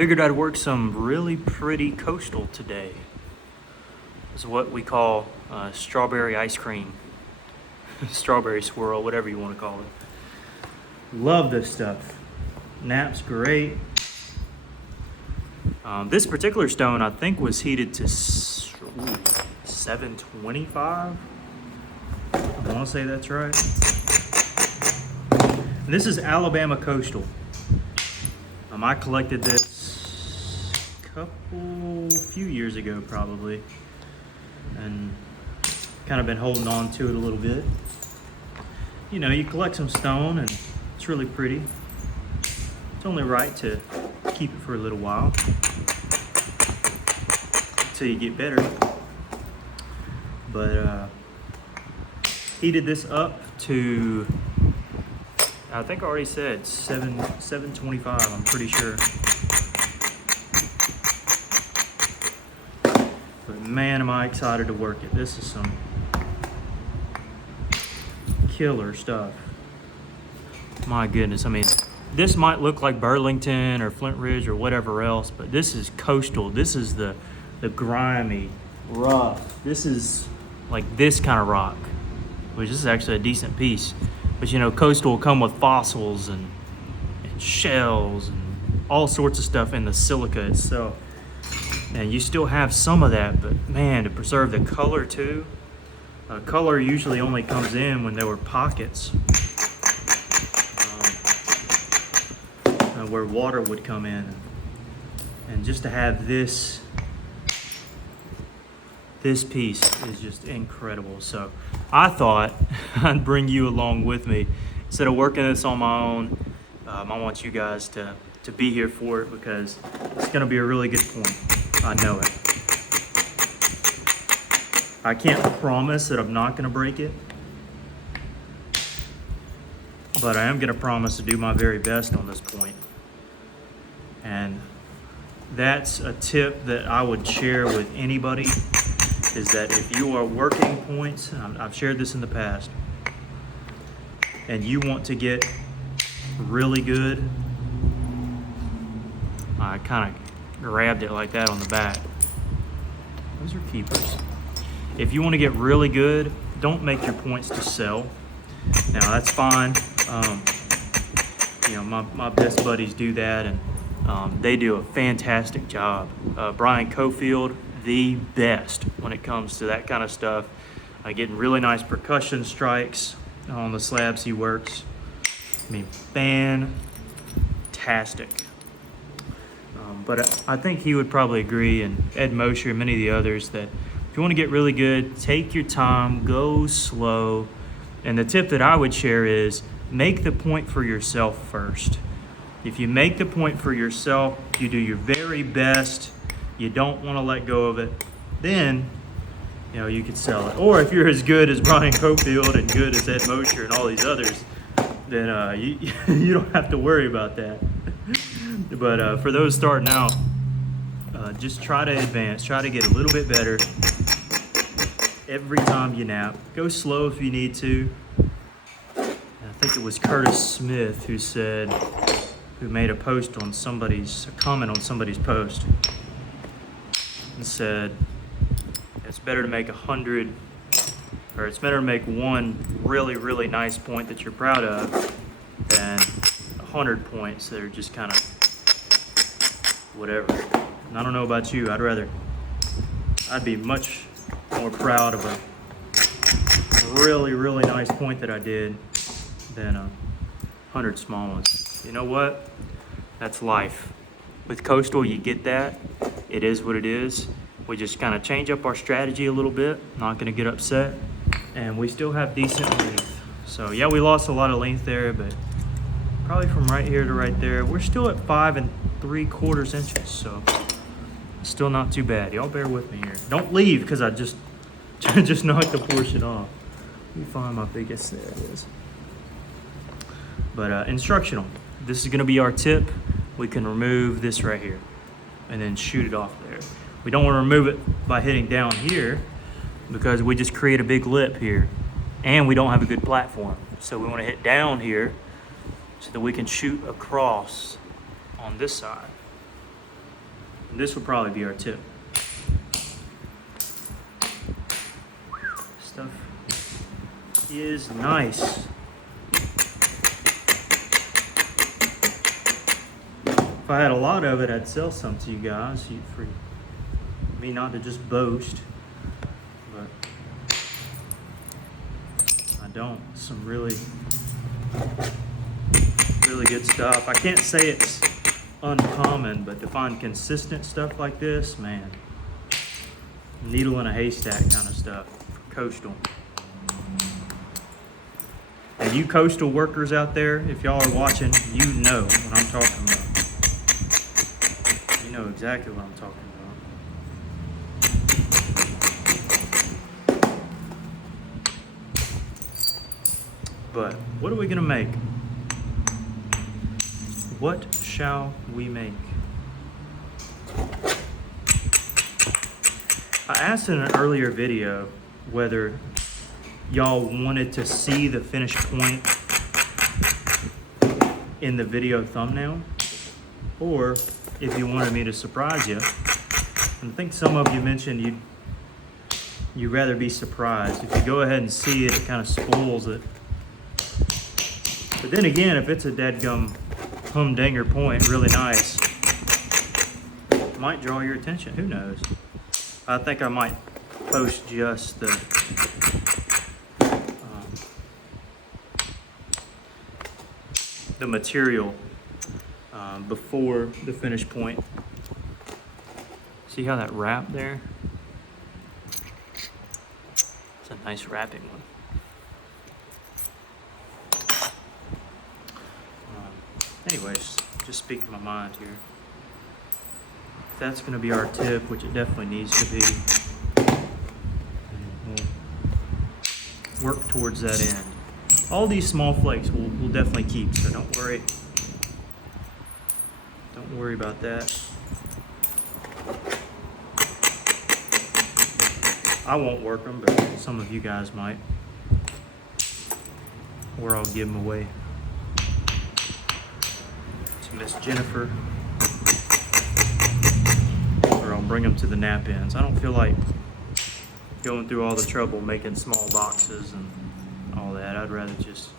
Figured I'd work some really pretty coastal today. It's what we call strawberry ice cream, strawberry swirl, whatever you want to call it. Love this stuff. Knap's great. This particular stone I think was heated to 725. I want to say that's right. And this is Alabama coastal. I collected this a few years ago probably, and kind of been holding on to it a little bit. You know, you collect some stone and it's really pretty. It's only right to keep it for a little while until you get better. But heated this up to, I think I already said 725, I'm pretty sure. But man, am I excited to work it. This is some killer stuff. My goodness, I mean, this might look like Burlington or Flint Ridge or whatever else, but this is coastal. This is the grimy, rough. This is like this kind of rock, which is actually a decent piece. But you know, coastal will come with fossils and shells and all sorts of stuff in the silica itself. And you still have some of that, but man, to preserve the color too. Color usually only comes in when there were pockets where water would come in. And just to have this piece is just incredible. So I thought I'd bring you along with me. Instead of working this on my own, I want you guys to be here for it, because it's gonna be a really good point. I know it. I can't promise that I'm not gonna break it, but I am gonna promise to do my very best on this point. And that's a tip that I would share with anybody, is that if you are working points, I've shared this in the past, and you want to get really good, I kind of grabbed it like that on the back. Those are keepers. If you want to get really good, don't make your points to sell. Now that's fine. You know, my best buddies do that, and they do a fantastic job. Brian Cofield, the best when it comes to that kind of stuff. Getting really nice percussion strikes on the slabs he works. I mean, fantastic. But I think he would probably agree, and Ed Mosher and many of the others, that if you want to get really good, take your time, go slow. And the tip that I would share is make the point for yourself first. If you make the point for yourself, you do your very best, you don't want to let go of it, then you know you could sell it. Or if you're as good as Brian Cofield and good as Ed Mosher and all these others, then you don't have to worry about that. But for those starting out, just try to advance, try to get a little bit better every time you nap. Go slow if you need to. I think it was Curtis Smith who made a comment on somebody's post, and said it's better to make 100, or it's better to make one really, really nice point that you're proud of than 100 points that are just kind of whatever. And I don't know about you, I'd be much more proud of a really, really nice point that I did than 100 small ones. You know what? That's life. With coastal, you get that. It is what it is. We just kind of change up our strategy a little bit. Not going to get upset. And we still have decent length. So yeah, we lost a lot of length there, but probably from right here to right there, we're still at 5 3/4 inches. So still not too bad. Y'all bear with me here. Don't leave, because I just knocked the portion off. Let me find my biggest. There it is. But instructional. This is going to be our tip. We can remove this right here and then shoot it off there. We don't want to remove it by hitting down here, because we just create a big lip here, and we don't have a good platform. So we want to hit down here so that we can shoot across on this side. And this will probably be our tip. Stuff is nice. If I had a lot of it, I'd sell some to you guys for me not to just boast, but I don't. Some really good stuff. I can't say it's uncommon, but to find consistent stuff like this, man, needle in a haystack kind of stuff for coastal. And you coastal workers out there, if y'all are watching, you know what I'm talking about. You know exactly what I'm talking about. But what are we gonna make? What shall we make? I asked in an earlier video whether y'all wanted to see the finished point in the video thumbnail, or if you wanted me to surprise you. And I think some of you mentioned you'd rather be surprised. If you go ahead and see it, it kind of spoils it. But then again, if it's a dadgum humdinger point, really nice, it might draw your attention. Who knows? I think I might post just the material before the finished point. See how that wrap there? It's a nice wrapping one. Anyways, just speaking my mind here. If that's going to be our tip, which it definitely needs to be, we'll work towards that end. All these small flakes we'll definitely keep, so don't worry. Don't worry about that. I won't work them, but some of you guys might. Or I'll give them away to Miss Jennifer. Or I'll bring them to the nap ends. I don't feel like going through all the trouble making small boxes and all that. I'd rather just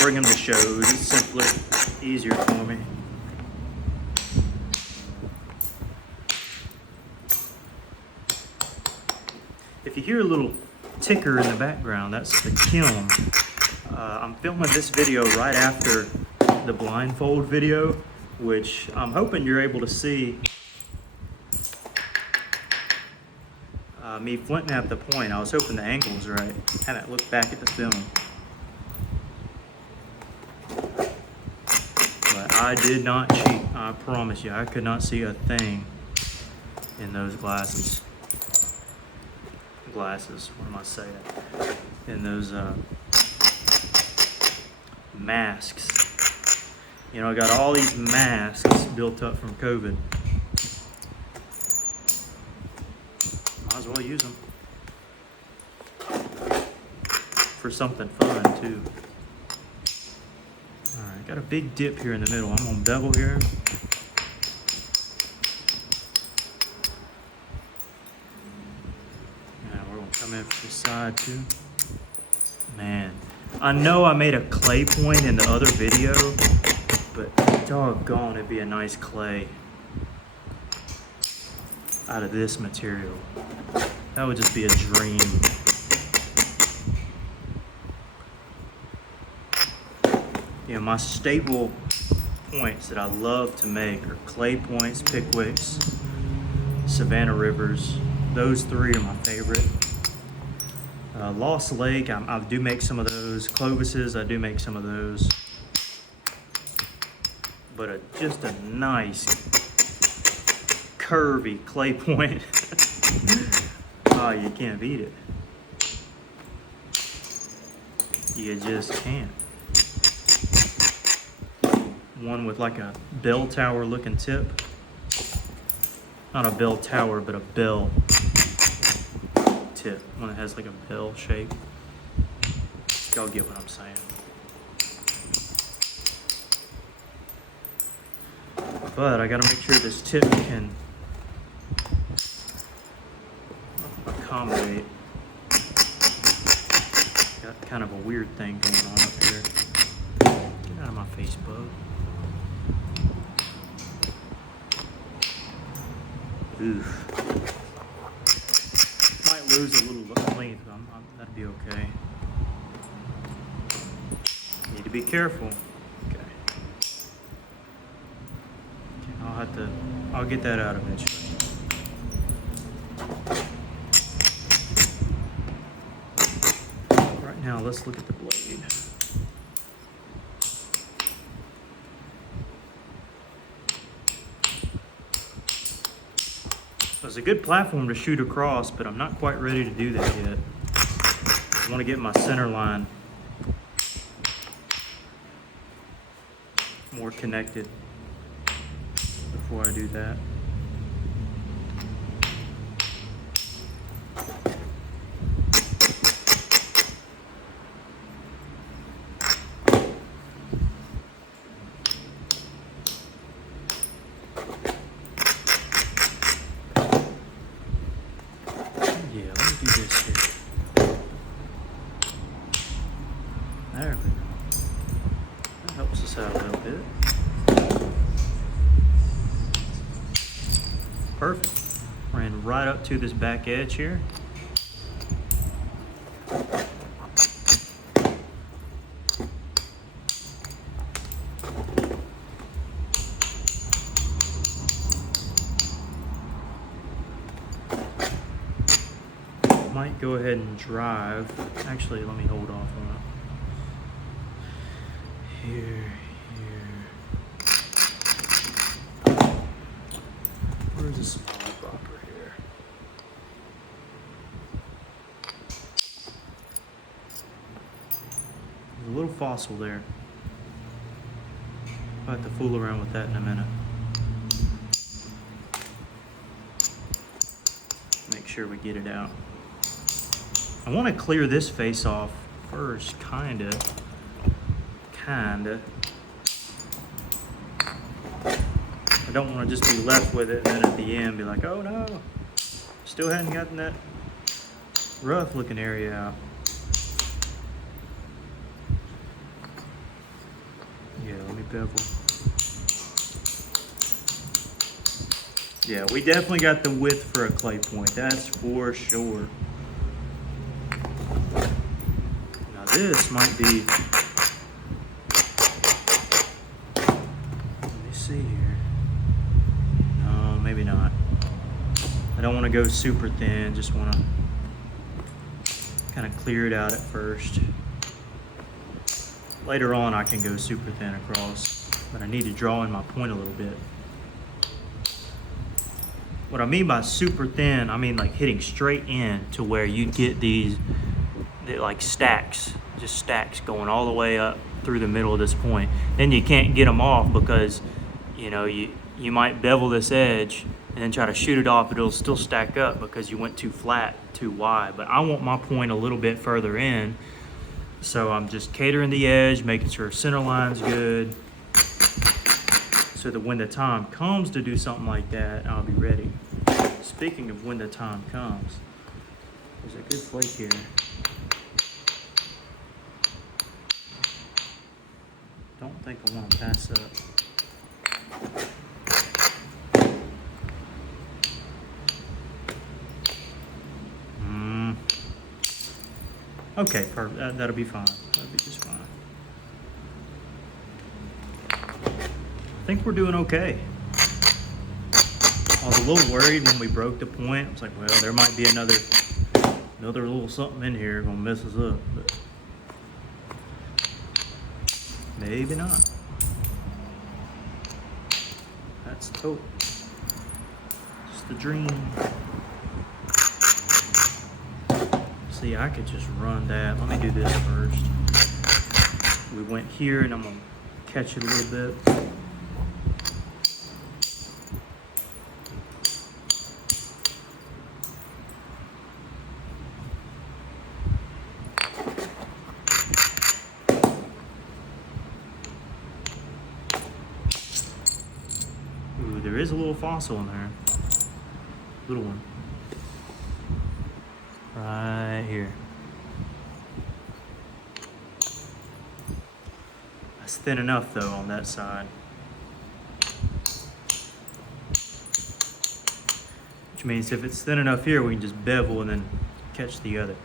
bring them to shows. It's simpler, easier for me. If you hear a little ticker in the background, that's the kiln. I'm filming this video right after the blindfold video, which I'm hoping you're able to see me flint-knap the point. I was hoping the angle was right. Haven't looked back at the film. But I did not cheat. I promise you, I could not see a thing in those glasses. What am I saying? In those masks. You know, I got all these masks built up from COVID. Might as well use them for something fun too. Alright, got a big dip here in the middle. I'm gonna bevel here. Come in from the side too. Man, I know I made a clay point in the other video, but doggone, it'd be a nice clay out of this material. That would just be a dream. You know, my staple points that I love to make are clay points, Pickwicks, Savannah Rivers. Those three are my favorite. Lost Lake, I do make some of those. Clovis's, I do make some of those. But just a nice, curvy clay point. Oh, you can't beat it. You just can't. One with like a bell tower looking tip. Not a bell tower, but a bell tip. One that has like a bell shape. Y'all get what I'm saying. But I gotta make sure this tip can accommodate. Got kind of a weird thing going on up here. Get out of my face, bud. Oof. Might lose a little length, but that'd be okay. Need to be careful. Okay. I'll get that out eventually. Right now, let's look at the blade. So it's a good platform to shoot across, but I'm not quite ready to do that yet. I want to get my center line more connected before I do that. Yeah, let me do this here. There we go. That helps us out a little bit. Perfect. Ran right up to this back edge here. Might go ahead and drive. Actually, let me hold off on it. Here. Where's a smaller bumper here? There's a little fossil there. I'll have to fool around with that in a minute. Make sure we get it out. I want to clear this face off first, kinda. I don't want to just be left with it and then at the end be like, oh no, still hadn't gotten that rough looking area out. Yeah, let me bevel. Yeah, we definitely got the width for a clay point, that's for sure. Now this might be, let me see here. Maybe not. I don't want to go super thin, just want to kind of clear it out at first. Later on I can go super thin across, but I need to draw in my point a little bit. What I mean by super thin, I mean like hitting straight in to where you get these like stacks, just stacks going all the way up through the middle of this point. Then you can't get them off because, you know, you might bevel this edge and then try to shoot it off, but it'll still stack up because you went too flat, too wide. But I want my point a little bit further in, so I'm just catering the edge, making sure center line's good, so that when the time comes to do something like that, I'll be ready. Speaking of when the time comes, there's a good flake here. Don't think I want to pass up. Okay, perfect. That'll be fine. That'll be just fine. I think we're doing okay. I was a little worried when we broke the point. I was like, well, there might be another little something in here gonna mess us up, but maybe not. That's the hope. Just the dream. See, I could just run that. Let me do this first. We went here and I'm gonna catch it a little bit. there is a little fossil in there. Little one. Right here. That's thin enough though on that side. Which means if it's thin enough here, we can just bevel and then catch the other.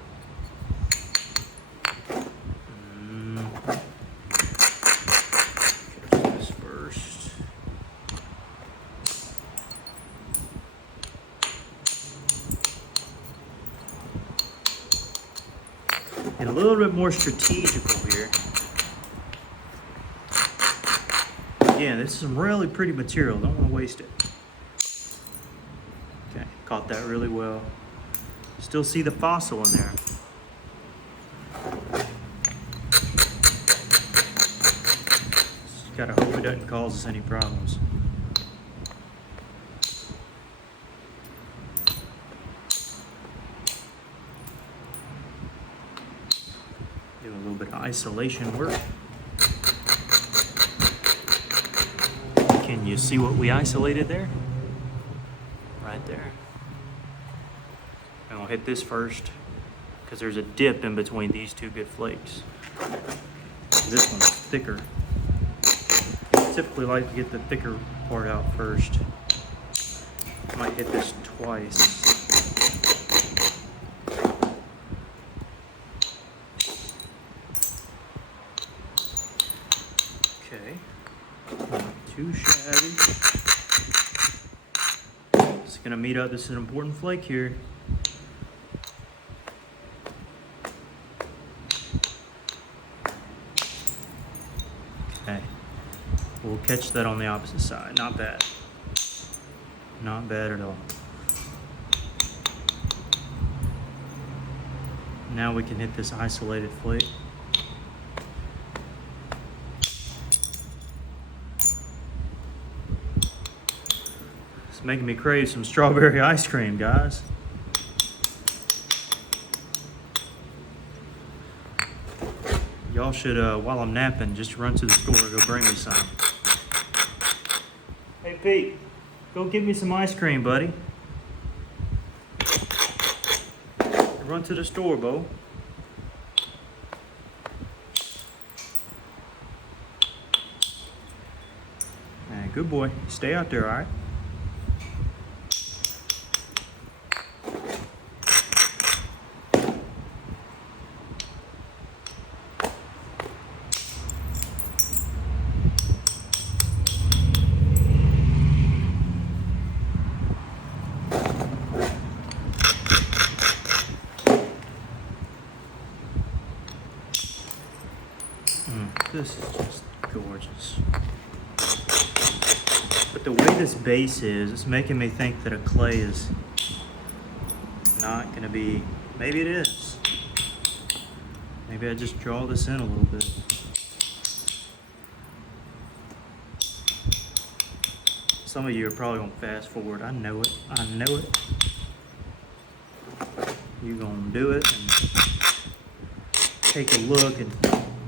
Catch this first. And a little bit more strategical here. Again, this is some really pretty material. Don't want to waste it. Okay, caught that really well. Still see the fossil in there. Just gotta hope it doesn't cause us any problems. Do a little bit of isolation work. Can you see what we isolated there? Right there. And I'll hit this first because there's a dip in between these two good flakes. This one's thicker. I typically like to get the thicker part out first. I might hit this twice. Okay. Not too shabby. It's gonna meet up. This is an important flake here. Okay. We'll catch that on the opposite side. Not bad. Not bad at all. Now we can hit this isolated flake. It's making me crave some strawberry ice cream, guys. Y'all should, while I'm napping, just run to the store and go bring me some. Hey, Pete, go get me some ice cream, buddy. Run to the store, Bo. Hey, good boy. Stay out there, all right? This is just gorgeous. But the way this base is, it's making me think that a clay is not going to be, maybe it is. Maybe I just draw this in a little bit. Some of you are probably going to fast forward. I know it. I know it. You're going to do it and take a look and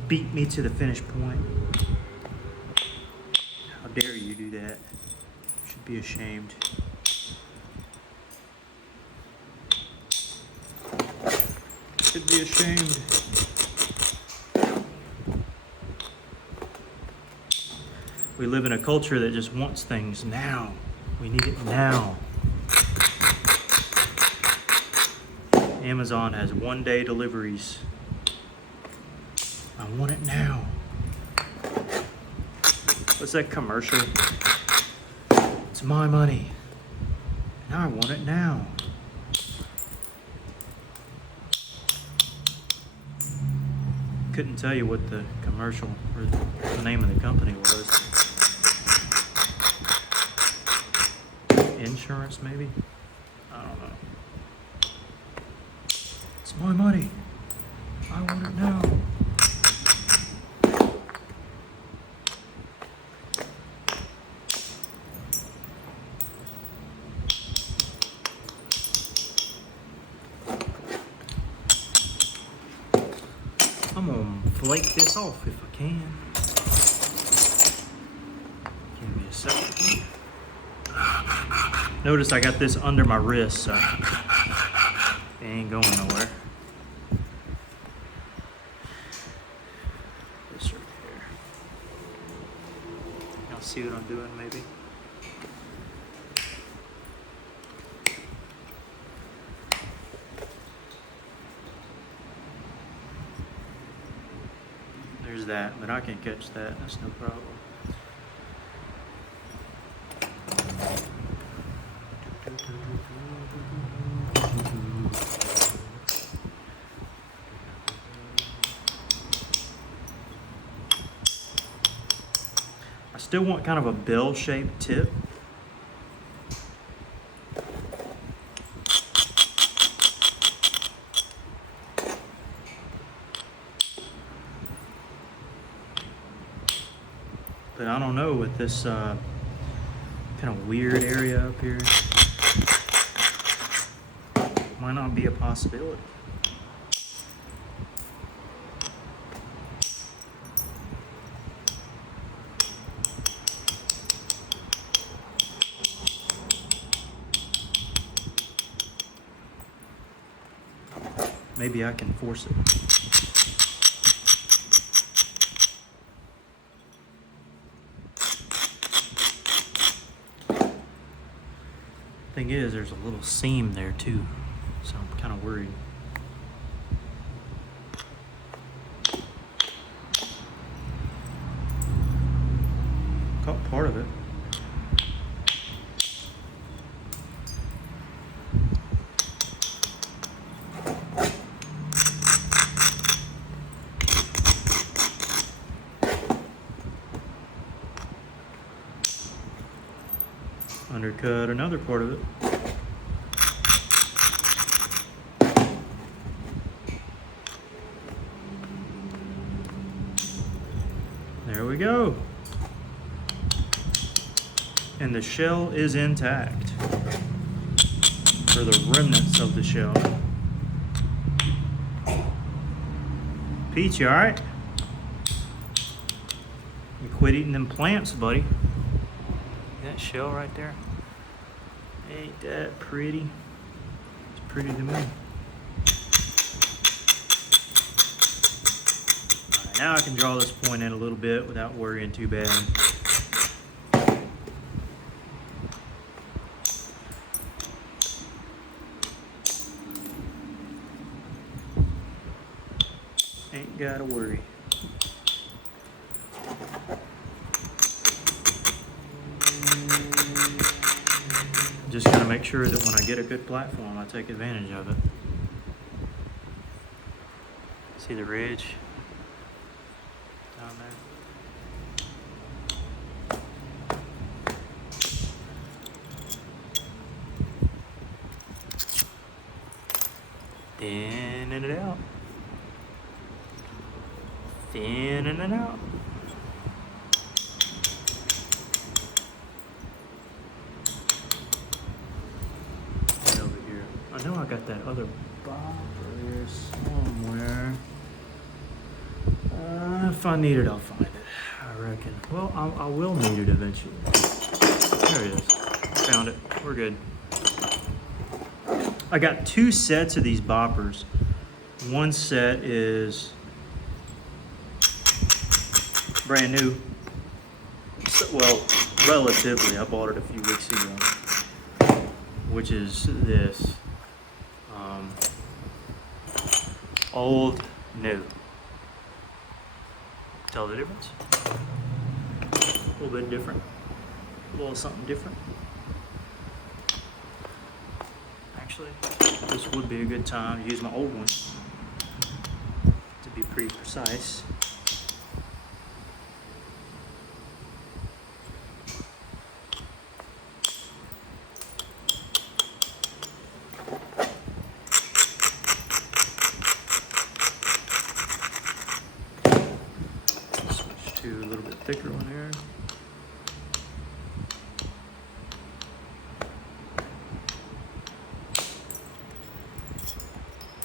beat me to the finish point. How dare you do that? You should be ashamed. Should be ashamed. We live in a culture that just wants things now. We need it now. Amazon has 1-day deliveries. I want it now. What's that commercial? It's my money. Now I want it now. Couldn't tell you what the commercial or the name of the company was. Insurance, maybe? I don't know. It's my money. I want it now. I'm gonna flake this off if I can. Give me a second. Notice I got this under my wrist, so it ain't going nowhere. This right here. Y'all see what I'm doing, maybe? There's that, but I can catch that. That's no problem. I still want kind of a bell-shaped tip. But I don't know with this kind of weird area up here. Might not be a possibility. Maybe I can force it. Thing is, there's a little seam there too, so I'm kind of worried. Caught part of it. Undercut another part of it. There we go. And the shell is intact, or the remnants of the shell. Peach, you all right? You quit eating them plants, buddy. That shell right there. Ain't that pretty? It's pretty to me. Alright, now I can draw this point in a little bit without worrying too bad. Ain't gotta worry. Just gotta make sure that when I get a good platform, I take advantage of it. See the ridge down there? Thinning it out. Thinning it out. I know I got that other bopper here somewhere. If I need it, I'll find it, I reckon. Well, I will need it eventually. There it is. Found it. We're good. I got two sets of these boppers. One set is brand new. Well, relatively. I bought it a few weeks ago. Which is this. Old, new. Tell the difference? A little bit different. A little something different. Actually, this would be a good time to use my old one, to be pretty precise. Thicker one here.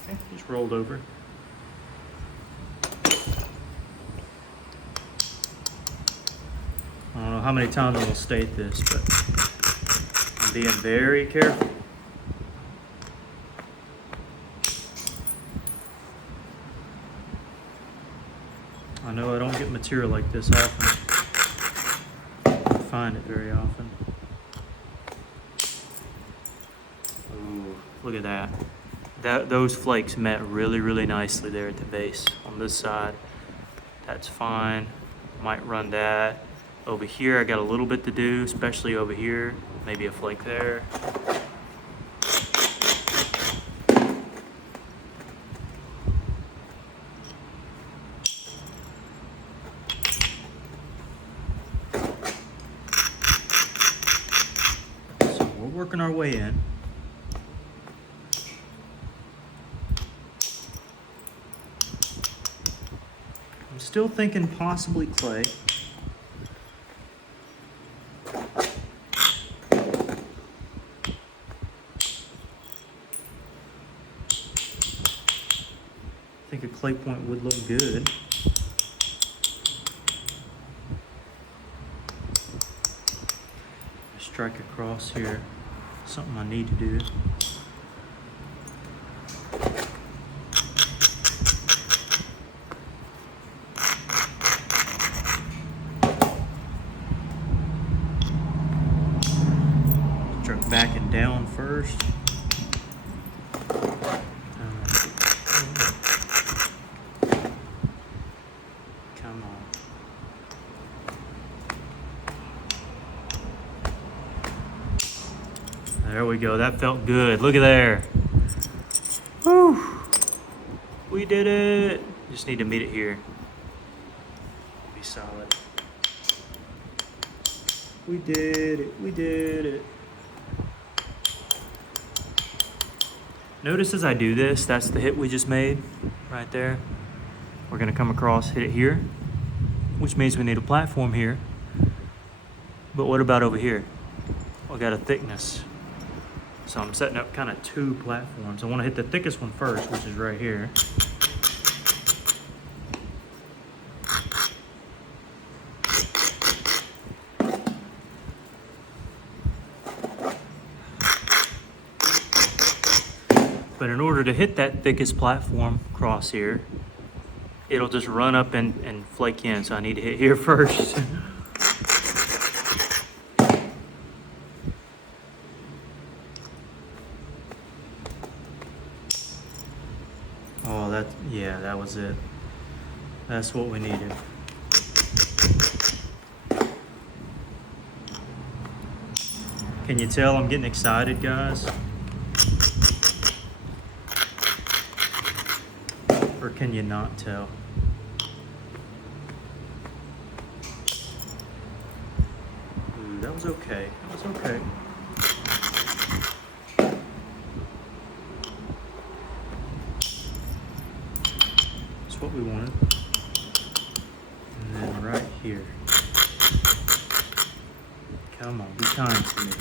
Okay, just rolled over. I don't know how many times I'm gonna state this, but I'm being very careful. I know I don't get material like this often. I don't find it very often. Ooh, look at that. Those flakes met really, really nicely there at the base on this side. That's fine. Might run that. Over here, I got a little bit to do, especially over here. Maybe a flake there. So we're working our way in. I'm still thinking possibly clay. I think a clay point would look good. Strike across here. Something I need to do. Strike back and down first. Come on. There we go. That felt good. Look at there. Whew. We did it. Just need to meet it here. Be solid. We did it. We did it. Notice as I do this, that's the hit we just made right there. We're going to come across, hit it here, which means we need a platform here. But what about over here? We got a thickness. So I'm setting up kind of two platforms. I want to hit the thickest one first, which is right here. But in order to hit that thickest platform across here, it'll just run up and flake in. So I need to hit here first. Oh, yeah, that was it. That's what we needed. Can you tell I'm getting excited, guys? Or can you not tell? Ooh, that was okay. That was okay. That's what we wanted. And then right here. Come on, be kind to me.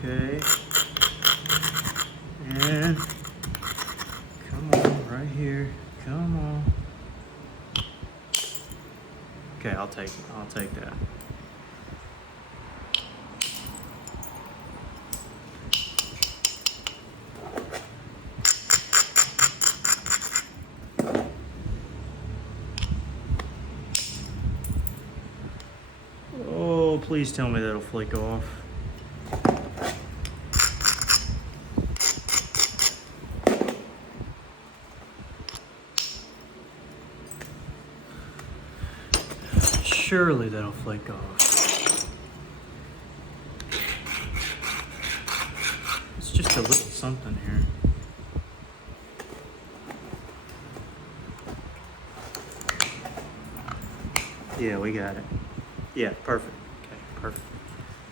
Okay. And come on, right here. Come on. Okay, I'll take that. Oh, please tell me that'll flake off. Surely that'll flake off. It's just a little something here. Yeah, we got it. Yeah, perfect. Okay, perfect.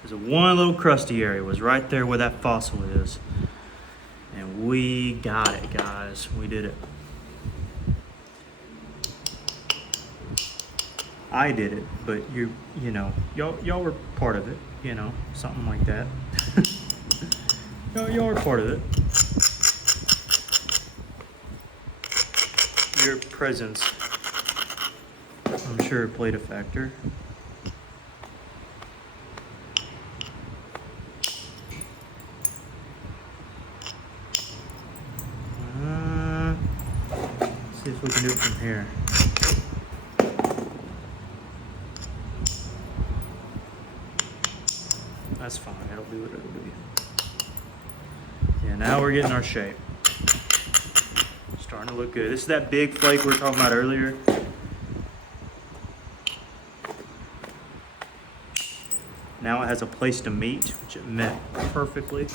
There's a one little crusty area. It was right there where that fossil is. And we got it, guys. We did it. I did it, but you know, y'all were part of it, you know, something like that. Y'all were part of it. Your presence I'm sure it played a factor. Let's see if we can do it from here. That's fine, it'll do what it'll do. Yeah, now we're getting our shape. Starting to look good. This is that big flake we were talking about earlier. Now it has a place to meet, which it met perfectly.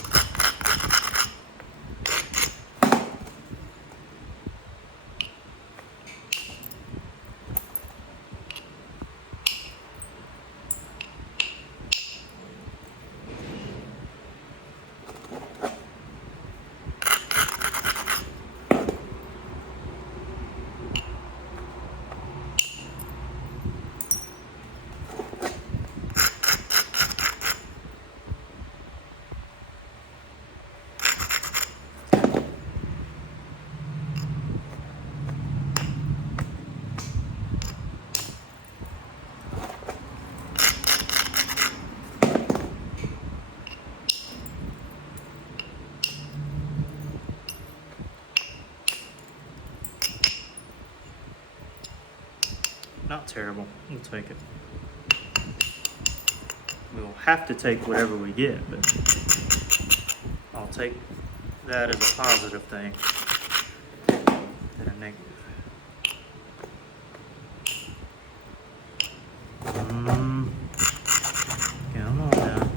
Not terrible. We'll take it. We'll have to take whatever we get, but I'll take that as a positive thing than a negative. Come on now.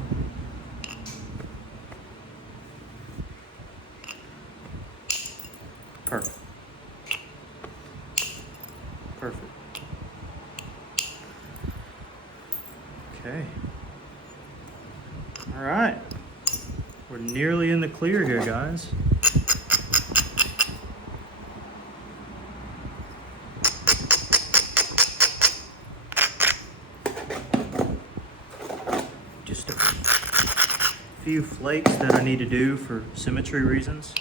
Perfect. Perfect. Okay. All right. We're nearly in the clear here, guys. Just a few flakes that I need to do for symmetry reasons.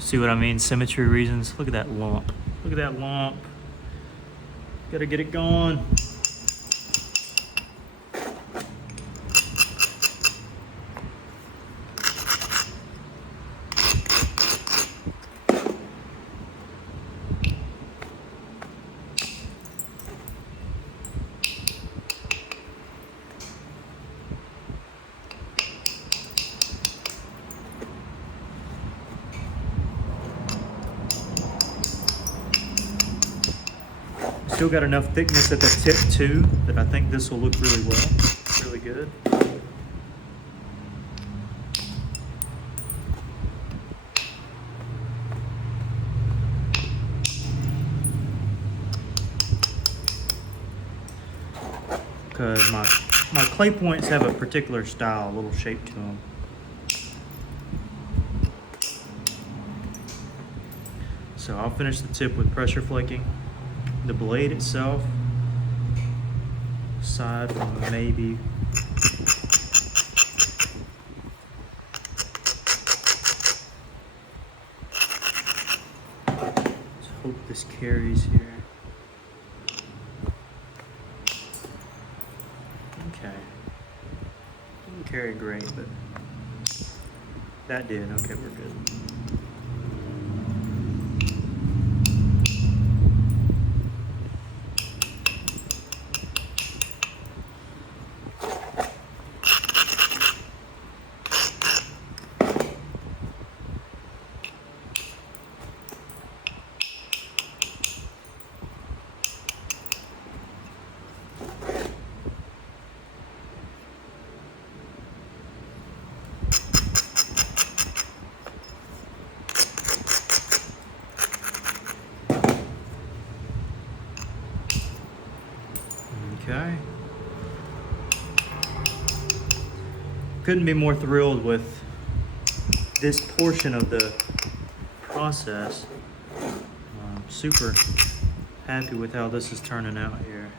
See what I mean? Symmetry reasons. Look at that lump. Look at that lump. Gotta get it going. Still got enough thickness at the tip too that I think this will look really well, really good. Because my clay points have a particular style, a little shape to them. So I'll finish the tip with pressure flaking. The blade itself, aside from maybe let's hope this carries here. Okay, didn't carry great, but that did. Okay, we're good. Okay. Couldn't be more thrilled with this portion of the process. Super Happy with how this is turning out here.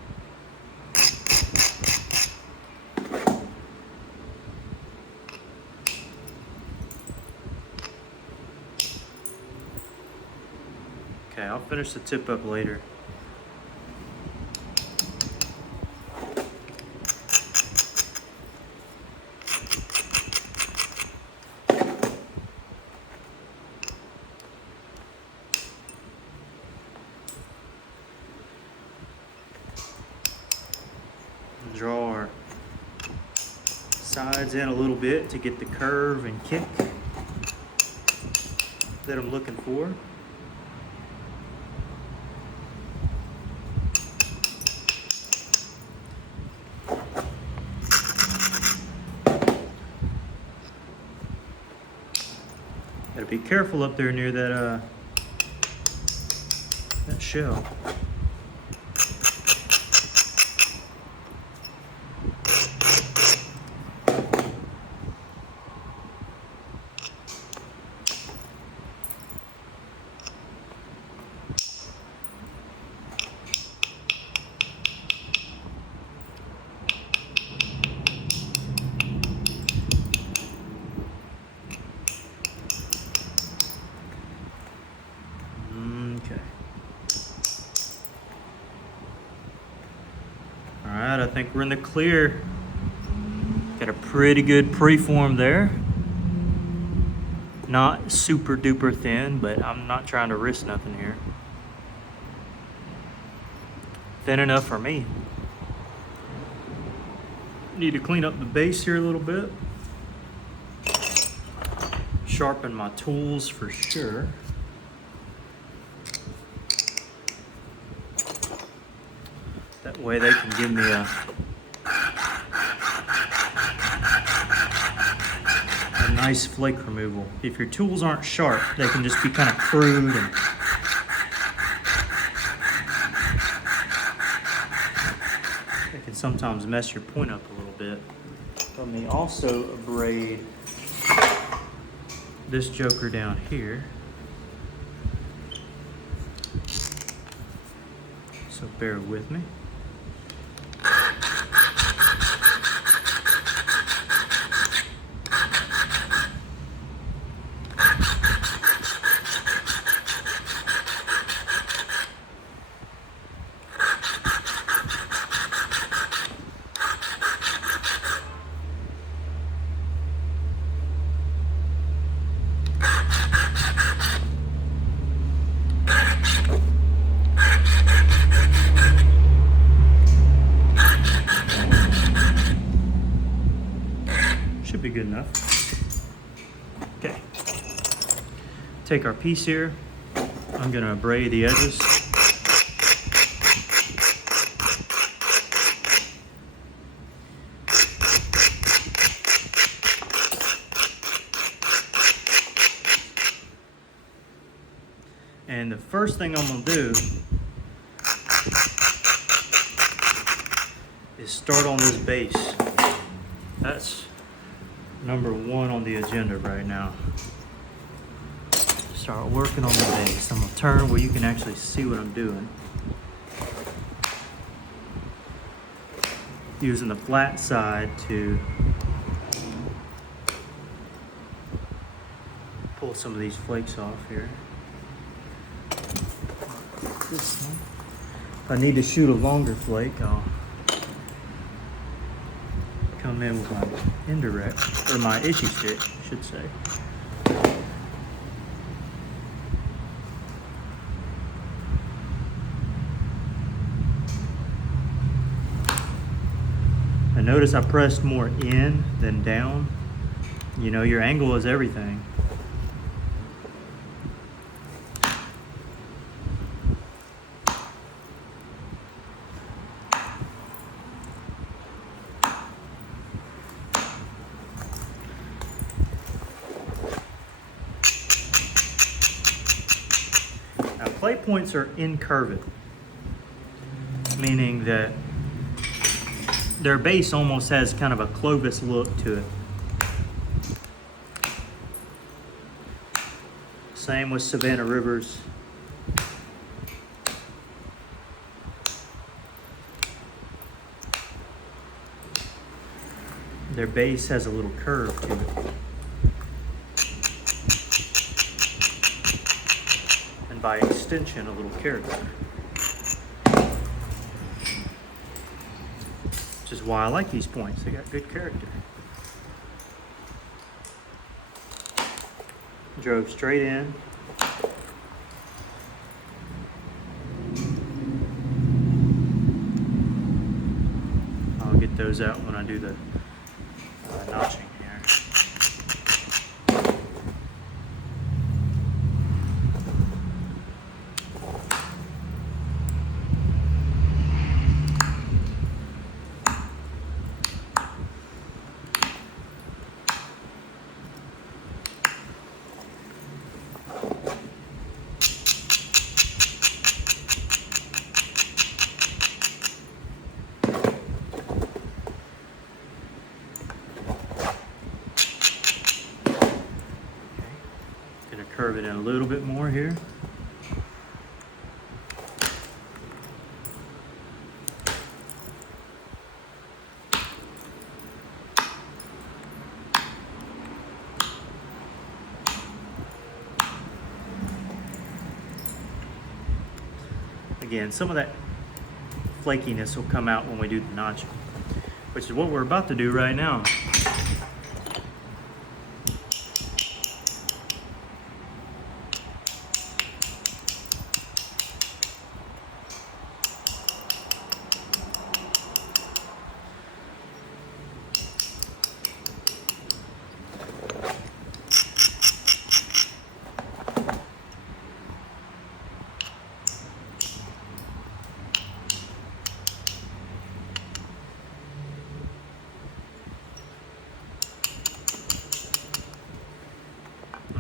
Okay, I'll finish the tip up later. Draw our sides in a little bit to get the curve and kick that I'm looking for. Gotta be careful up there near that shell. Alright, I think we're in the clear. Got a pretty good preform there. Not super duper thin, but I'm not trying to risk nothing here. Thin enough for me. Need to clean up the base here a little bit. Sharpen my tools for sure. That way they can give me a nice flake removal. If your tools aren't sharp, they can just be kind of crude and they can sometimes mess your point up a little bit. Let me also abrade this joker down here. So bear with me. Should be good enough. Okay. Take our piece here. I'm gonna abrade the edges. And the first thing I'm gonna do is start on this base. That's number one on the agenda right now. Start working on the base. I'm gonna turn where you can actually see what I'm doing. Using the flat side to pull some of these flakes off here. This one. If I need to shoot a longer flake, I'll come in with my indirect, or my issue stick, I should say. I notice I pressed more in than down. You know, your angle is everything. Play points are incurved, meaning that their base almost has kind of a Clovis look to it. Same with Savannah Rivers. their base has a little curve to it. And by extension, a little character. Which is why I like these points. They got good character. Drove straight in. I'll get those out when I do the notching here. Curve it in a little bit more here. Again, some of that flakiness will come out when we do the notching, which is what we're about to do right now.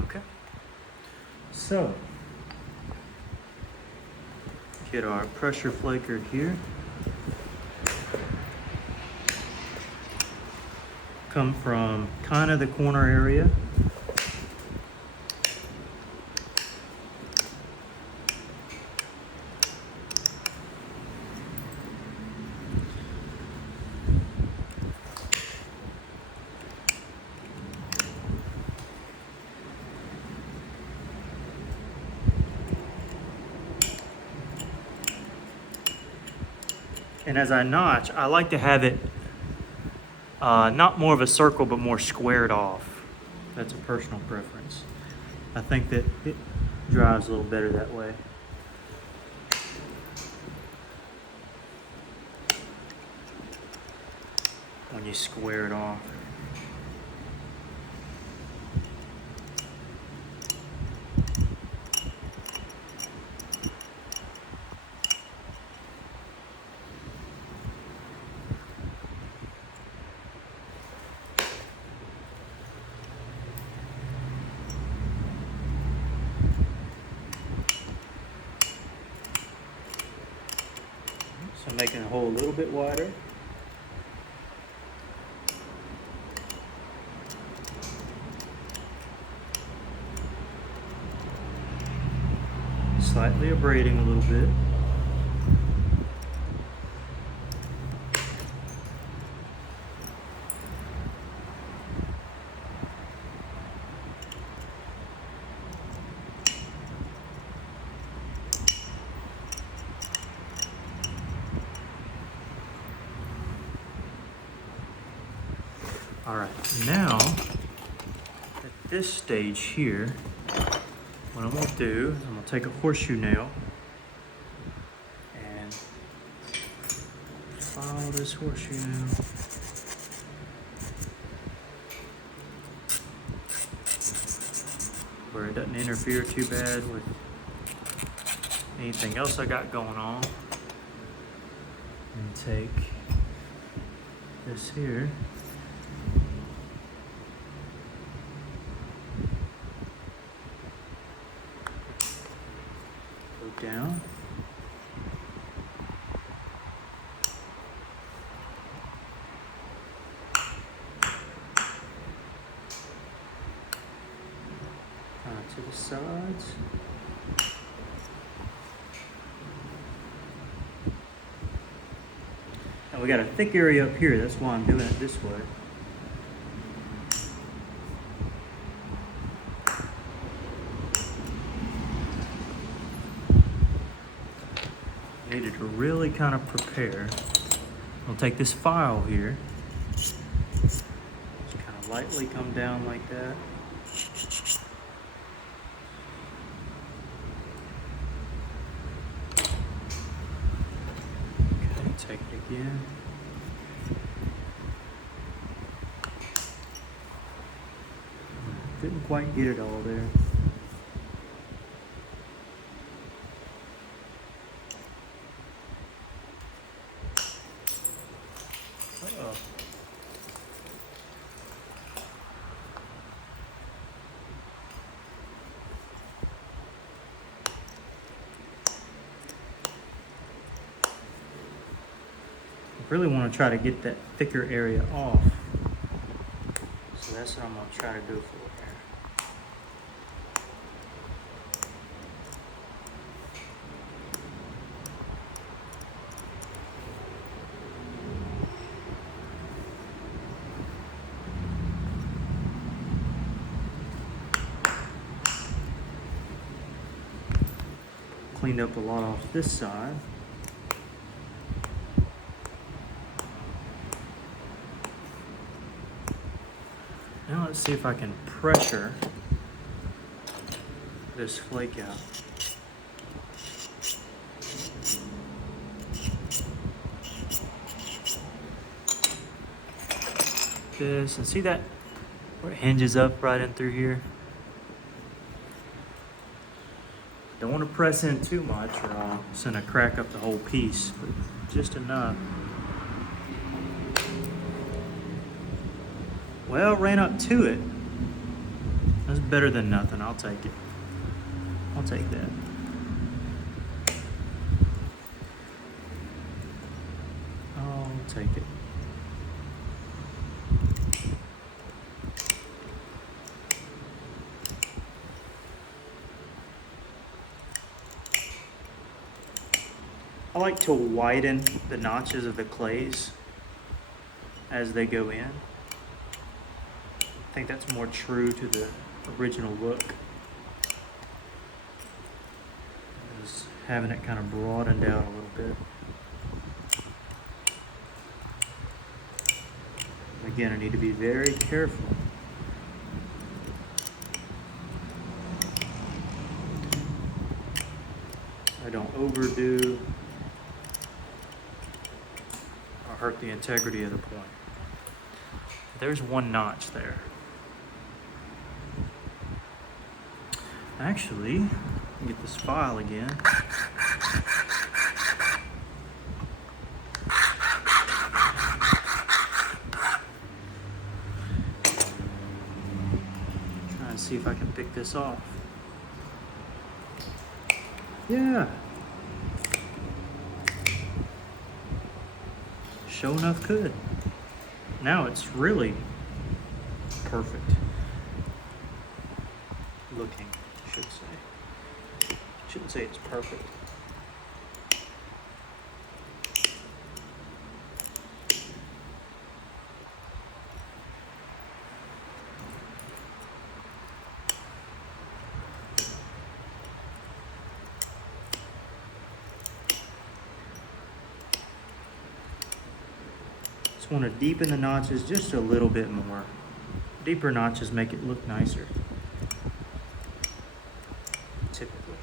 Okay, so get our pressure flaker here. Come from kind of the corner area. And as I notch, I like to have it not more of a circle, but more squared off. That's a personal preference. I think that it drives a little better that way. When you square it off. So making the hole a little bit wider. Slightly abrading a little bit. All right, now at this stage here, what I'm gonna do is I'm gonna take a horseshoe nail and follow this horseshoe nail. Where it doesn't interfere too bad with anything else I got going on. And take this here. Down. To the sides. And we got a thick area up here, that's why I'm doing it this way. needed to really kind of prepare. I'll take this file here, just kind of lightly come down like that. Okay, take it again. Didn't quite get it all there. Uh-oh. I really want to try to get that thicker area off. So that's what I'm going to try to go for here. Cleaned up a lot off this side. Now let's see if I can pressure this flake out. This, and see that where it hinges up right in through here? Don't want to press in too much or I'll send a crack up the whole piece, but just enough. Well, ran up to it. That's better than nothing. I'll take it. I'll take that. I'll take it. I like to widen the notches of the clays as they go in. I think that's more true to the original look. Just having it kind of broadened out a little bit. Again, I need to be very careful. I don't overdo or hurt the integrity of the point. There's one notch there. Actually, get this file again. Try and see if I can pick this off. Yeah. Sure enough could. Now it's really perfect looking, I should say. Shouldn't say it's perfect. Just want to deepen the notches just a little bit more. Deeper notches make it look nicer. Typically.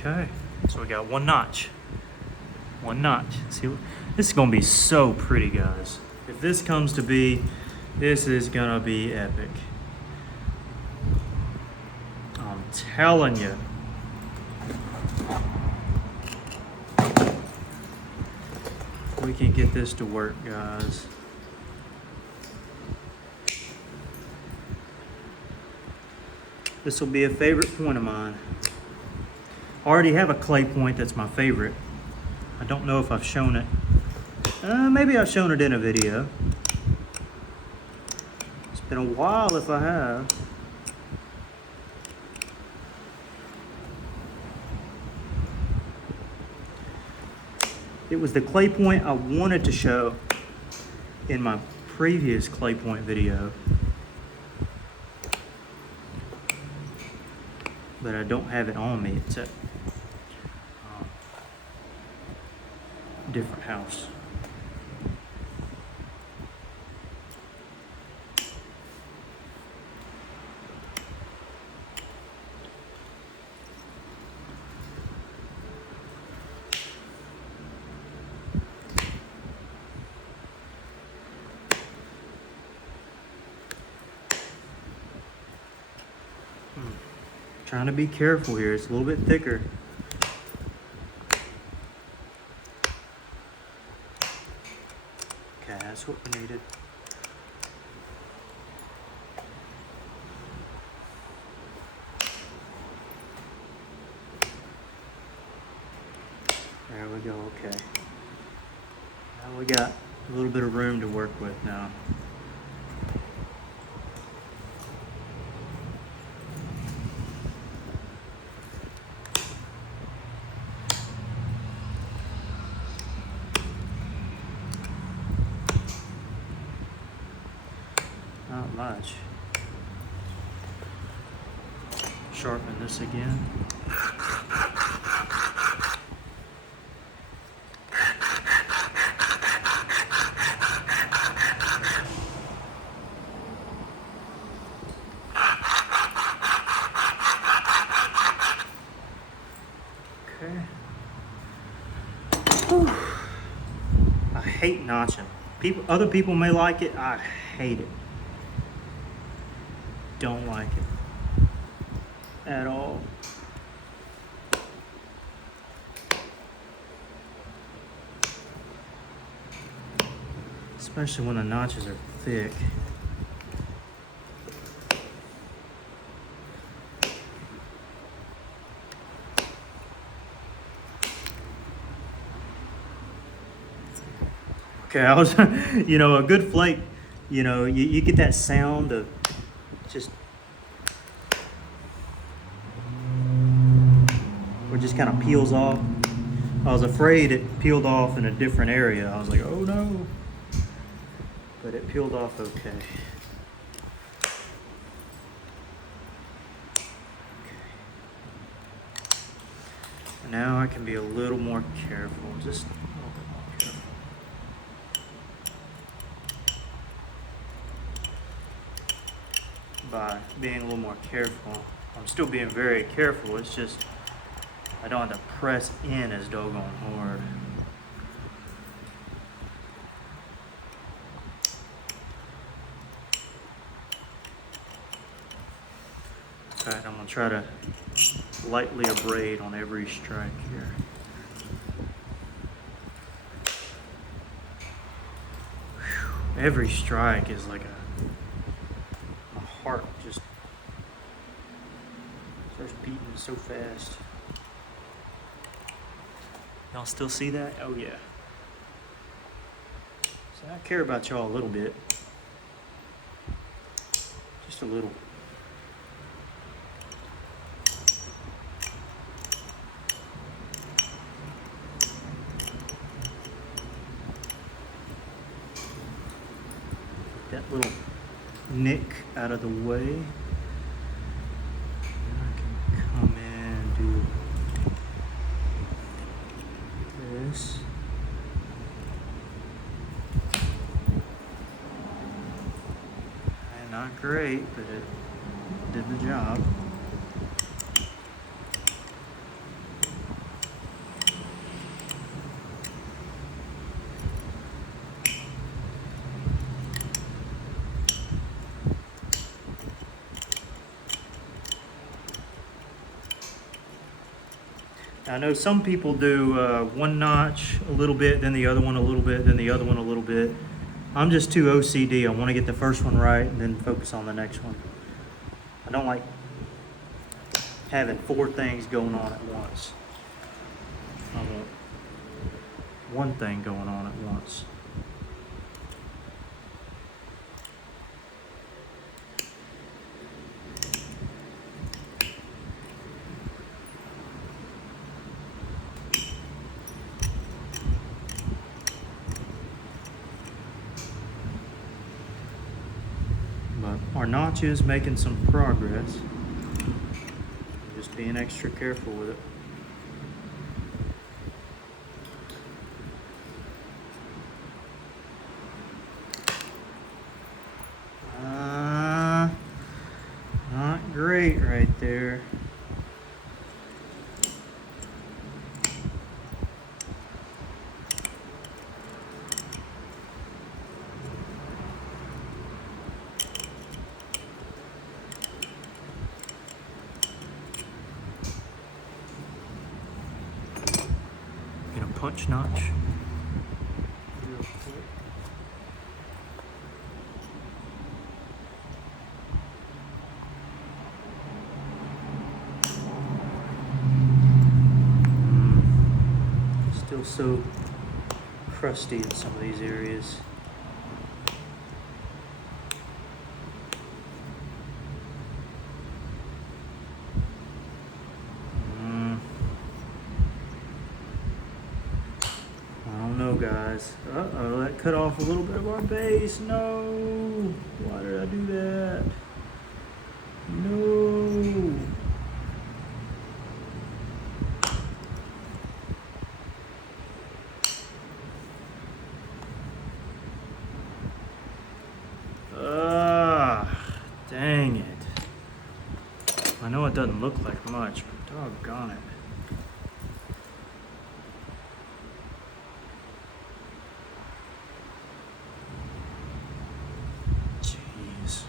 Okay, so we got one notch. One notch. See, this is gonna be so pretty, guys. If this comes to be, this is gonna be epic. I'm telling you. We can get this to work, guys. This will be a favorite point of mine. I already have a clay point that's my favorite. I don't know if I've shown it. Maybe I've shown it in a video. It's been a while if I have. It was the clay point I wanted to show in my previous clay point video, but I don't have it on me. It's at a different house. Trying to be careful here. It's a little bit thicker. Okay, that's what we needed. There we go, okay. Now we got a little bit of room to work with now. Not much. Sharpen this again. Okay. Whew. I hate notching. Other people may like it. I hate it. Don't like it at all. Especially when the notches are thick. Okay, I was, a good flake, you get that sound of just, or just kind of peels off. I was afraid it peeled off in a different area. I was like, oh no. But it peeled off okay. And now I can be a little more careful, just a little bit more careful. By being a little more careful, I'm still being very careful, it's just I don't have to press in as doggone hard. Okay, I'm gonna try to lightly abrade on every strike here. Whew. Every strike is like my heart just starts beating so fast. Y'all still see that? Oh yeah. So I care about y'all a little bit. Just a little. That little nick out of the way. And I can come in and do this. And not great, but it did the job. I know some people do one notch a little bit, then the other one a little bit, then the other one a little bit. I'm just too OCD. I want to get the first one right and then focus on the next one. I don't like having 4 things going on at once. I want one thing going on at once. But our notch is making some progress. Just being extra careful with it. Not great right there. Get a punch notch. Real quick. Still so crusty in some of these areas. I don't know, guys. Uh-oh, that cut off a little bit of our base. No! Why did I do that? No! Dang it. I know it doesn't look like much, but doggone it. Jeez.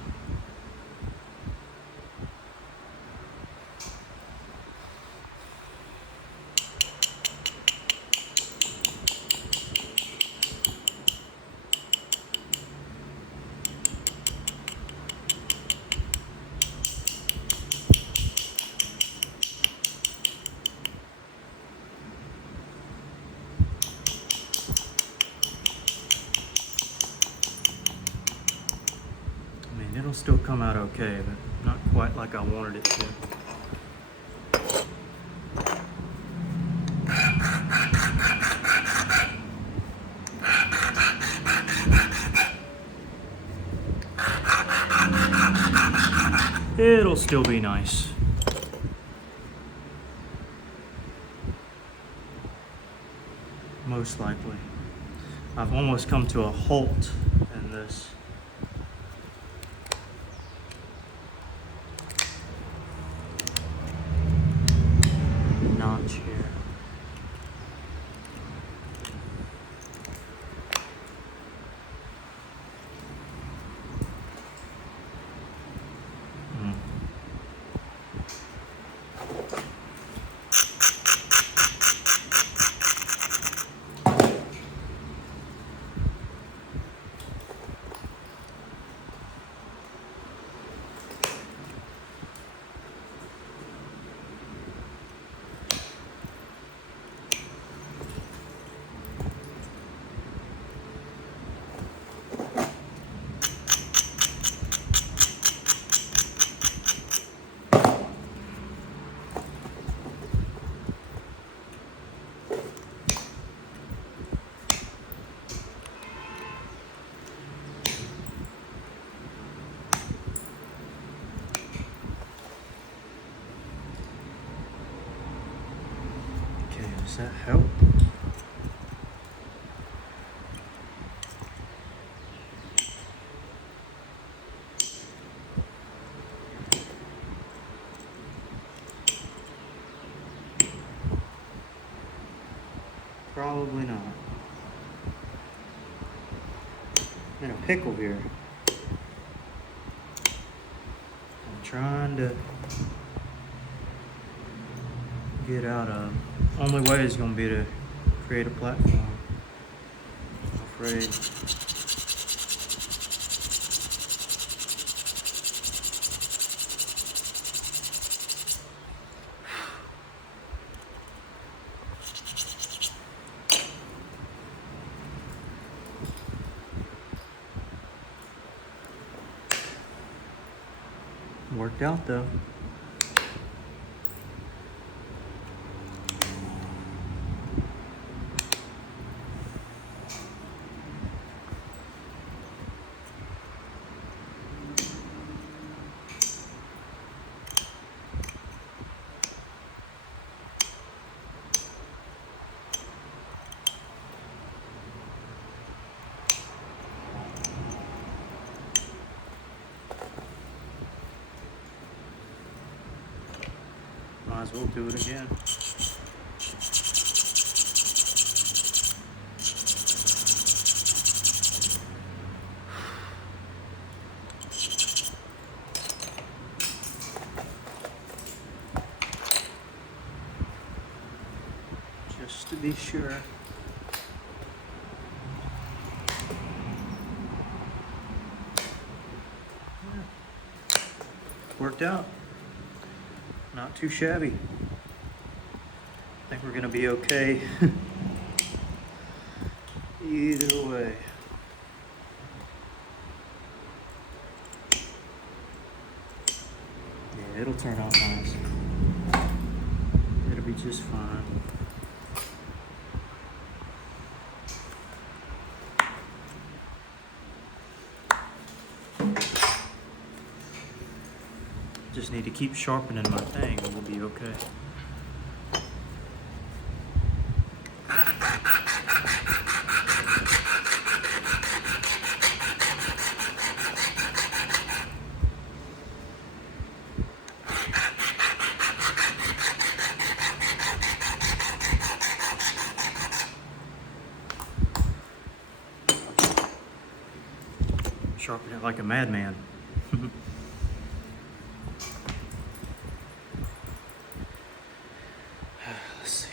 It'll still come out okay, but not quite like I wanted it to. It'll still be nice. Most likely. I've almost come to a halt in this. Notch here. Does that help? Probably not. I'm in a pickle here. I'm trying to get out of. Only way is going to be to create a platform. I'm afraid. Worked out though. Might as well do it again. Just to be sure. Worked out. Not too shabby. I think we're gonna be okay. Either way. Yeah, it'll turn out nice. It'll be just fine. Just need to keep sharpening my thing and we'll be okay. Sharpen it like a madman. Let's see.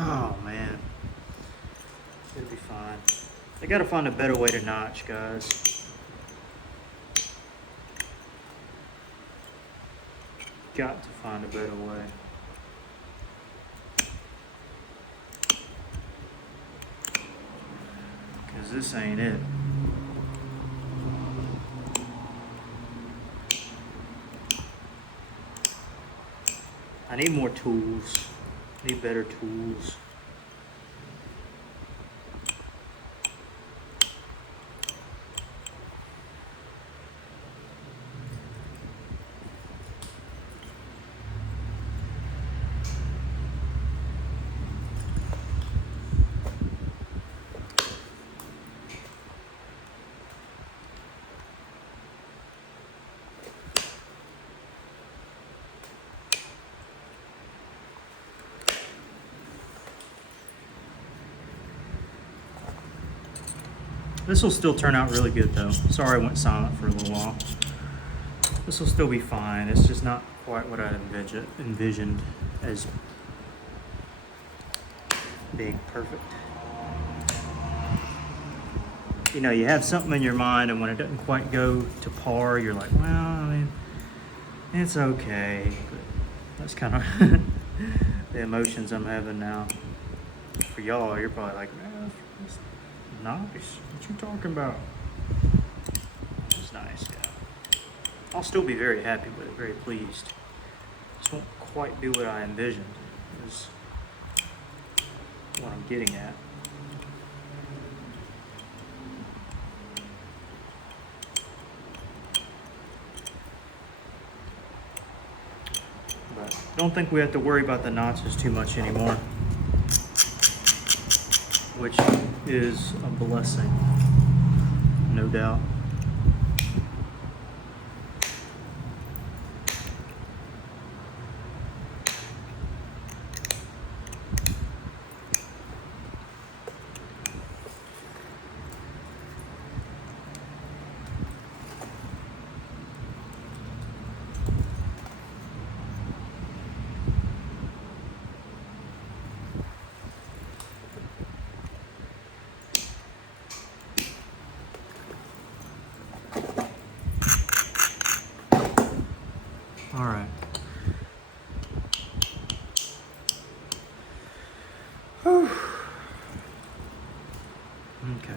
Oh man, it'll be fine. I gotta find a better way to notch, guys. Got to find a better way. Cause this ain't it. I need more tools. Need better tools. This will still turn out really good though. Sorry I went silent for a little while. This will still be fine. It's just not quite what I envisioned as being perfect. You know, you have something in your mind and when it doesn't quite go to par, you're like, well, I mean, It's okay. But that's kind of the emotions I'm having now. For y'all, you're probably like, man, that's nice. What you talking about? It's nice, yeah. I'll still be very happy with it, very pleased. Just won't quite be what I envisioned, is what I'm getting at. But don't think we have to worry about the notches too much anymore, which is a blessing, no doubt. All right. Whew. Okay.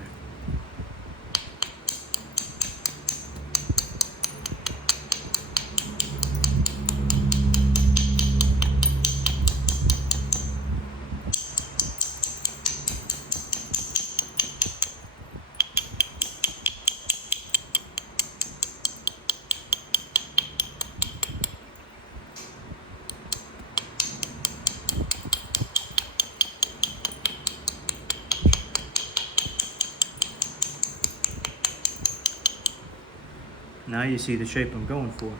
Now you see the shape I'm going for.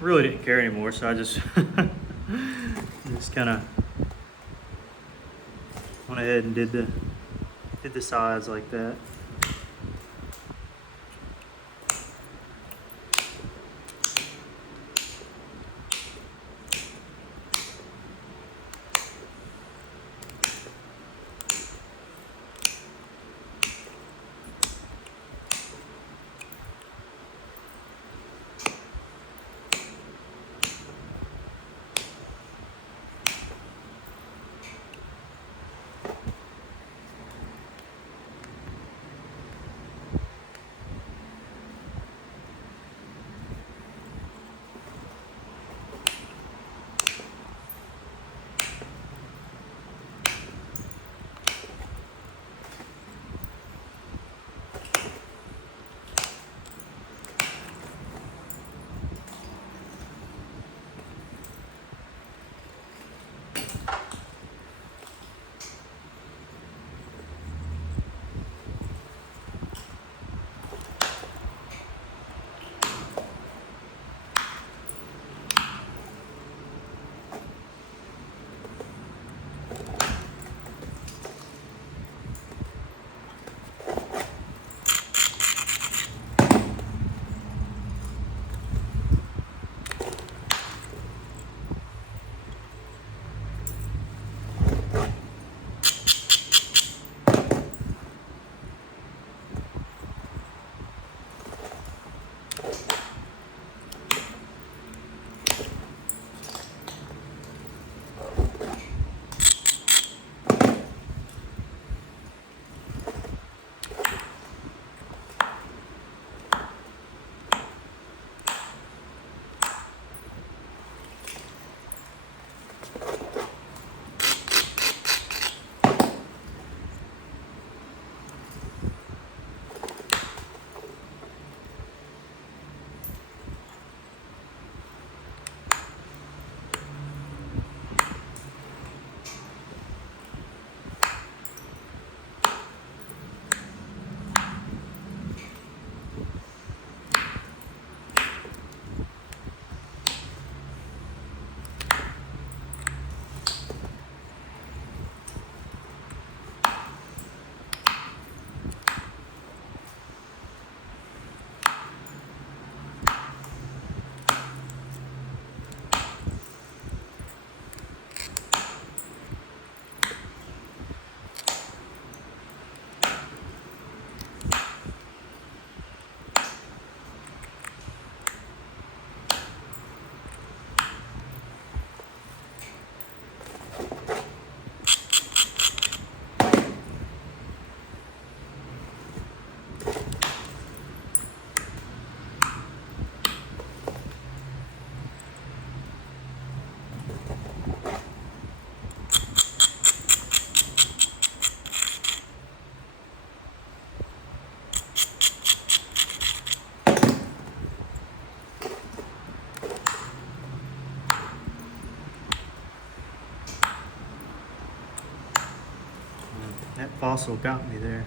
Really didn't care anymore, so I just kind of went ahead and did the sides like that. That fossil got me there.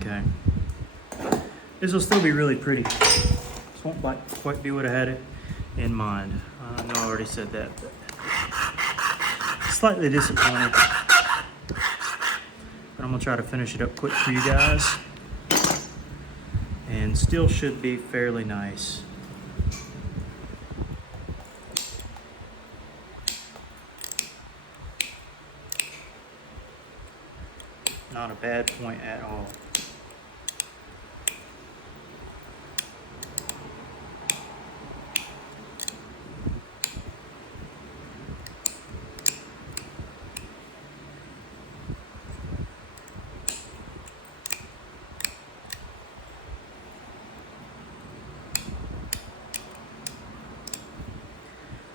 Okay. This will still be really pretty. This won't quite be what I had it in mind. I know I already said that, but slightly disappointed. But I'm gonna try to finish it up quick for you guys. And still should be fairly nice. Not a bad point at all.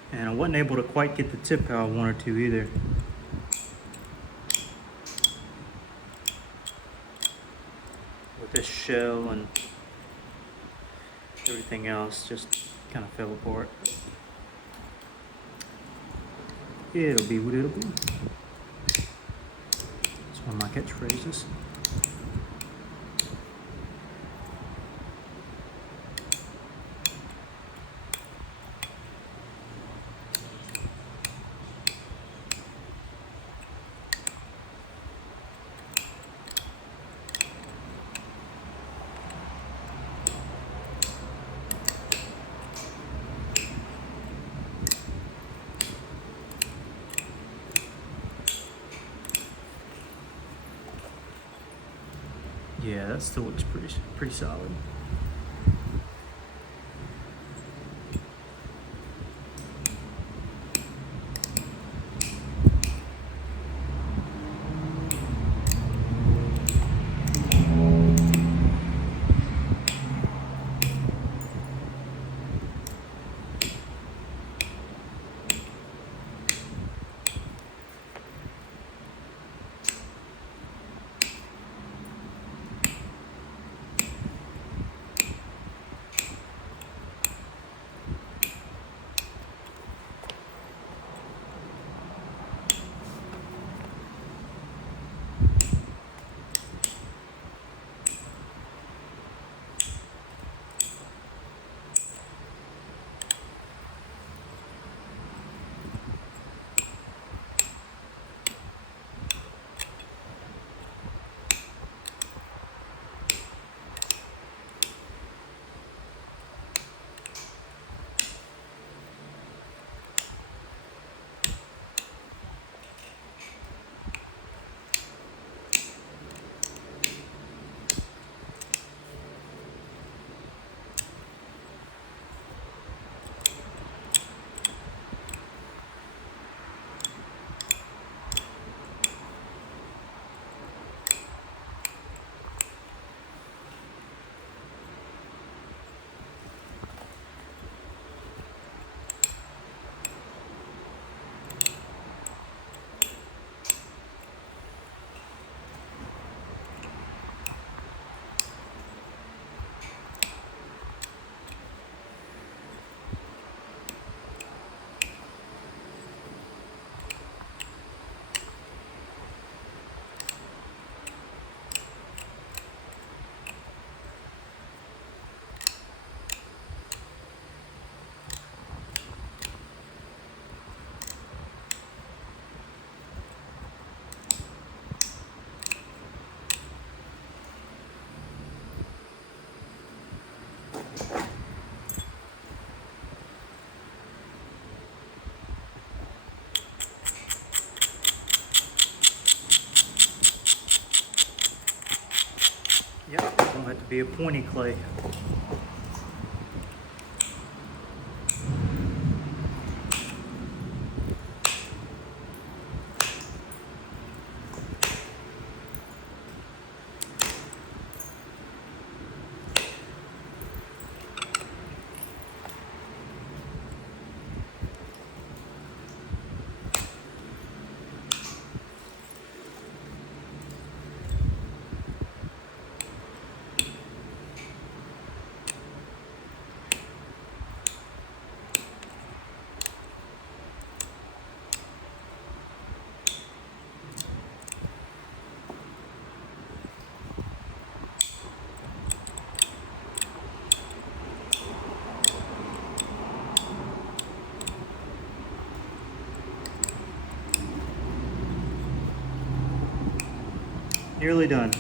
And I wasn't able to quite get the tip how I wanted to either. With this shell and everything else, just kind of fell apart. It'll be what it'll be. It's one of my catchphrases. Yeah, that still looks pretty solid. be a pointy clay. Nearly done.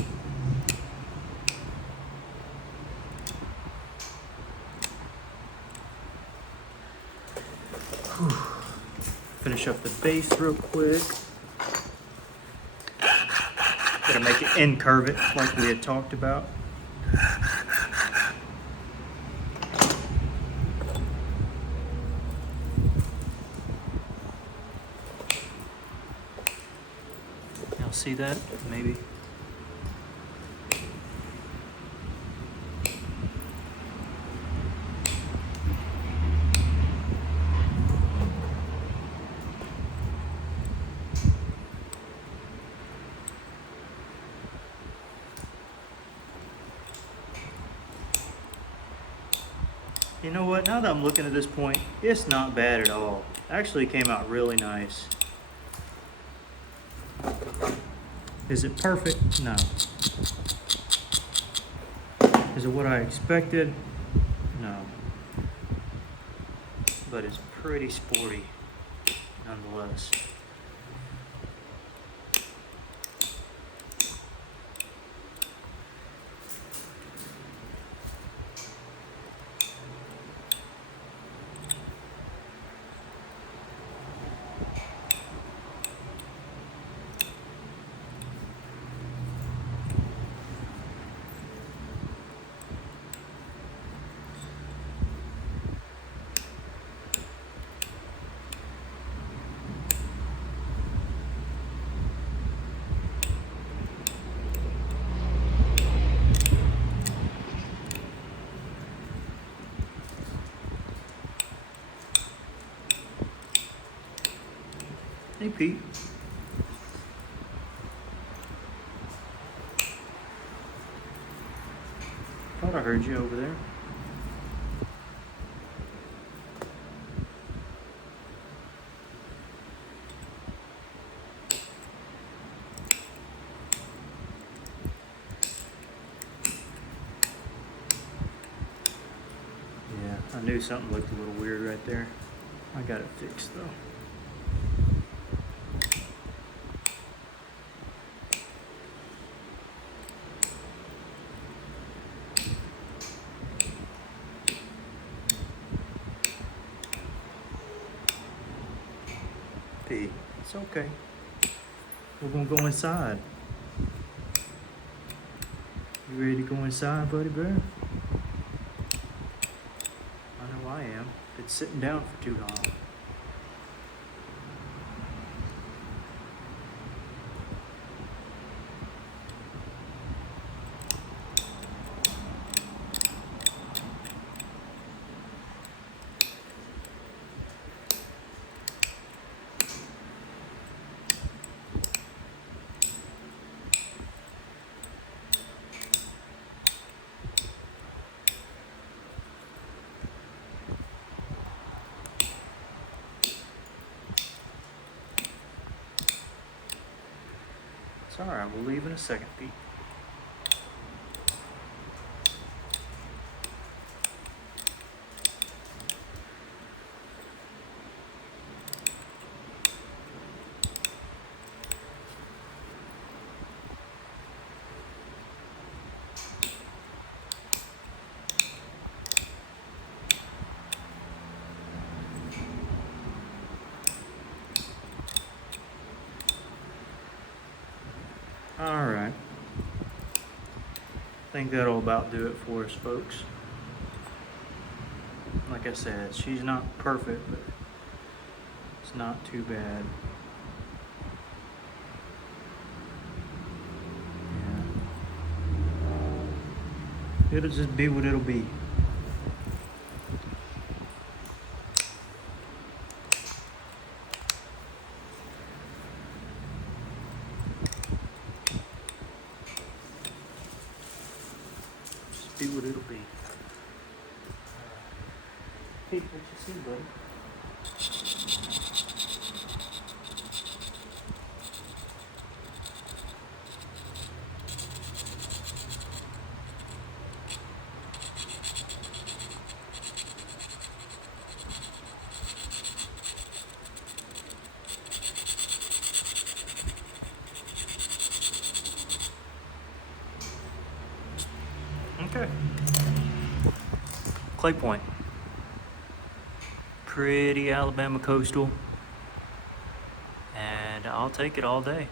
Whew. Finish up the base real quick. Gotta make it incurve it like we had talked about. Y'all see that? Maybe. You know what, now that I'm looking at this point, it's not bad at all. Actually came out really nice. Is it perfect? No. Is it what I expected? No. But it's pretty sporty nonetheless. Hey, Pete. Thought I heard you over there. Yeah, I knew something looked a little weird right there. I got it fixed though. It's okay. We're gonna go inside. You ready to go inside, buddy bear? I know I am. Been sitting down for too long. It's all right, we'll leave in a second, Pete. All right, think that'll about do it for us, folks. Like I said, she's not perfect, but it's not too bad. Yeah. It'll just be what it'll be. Just be what it'll be. Hey, what you see, buddy? Okay. Clay Point. Pretty Alabama coastal. And I'll take it all day.